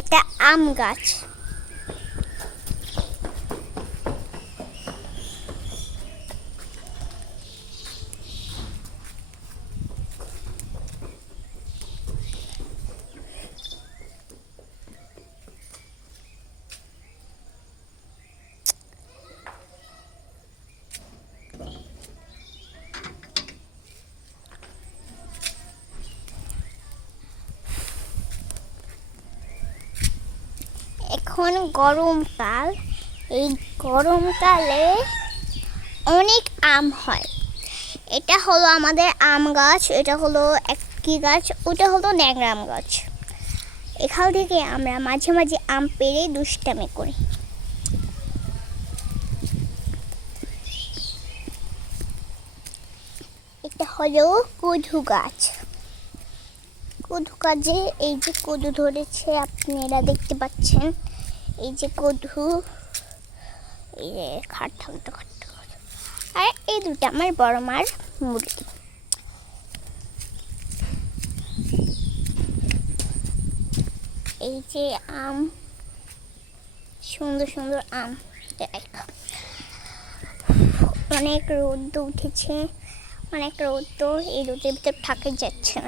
একটা আম গাছ। এখন গরমকাল, এই গরমকালে অনেক আম হয়। এটা হলো আমাদের আম গাছ, এটা হলো একই গাছ, ওটা হলো ন্যাংরা আম গাছ। এখান থেকে আমরা মাঝে মাঝে আম পেড়ে দুষ্টামি করি। এটা হলো কদু গাছ। কদু গাছে এই যে কদু ধরেছে, আপনারা দেখতে পাচ্ছেন। এই যে কদু, এই যে খাট্টা খাট্টা। আর এই দুটো আমার বড় মার মুরগি। এই যে আম, সুন্দর সুন্দর আম। অনেক রোদ উঠেছে, অনেক রোদ, তো এই রোদের ভিতর থাকা যাচ্ছে না।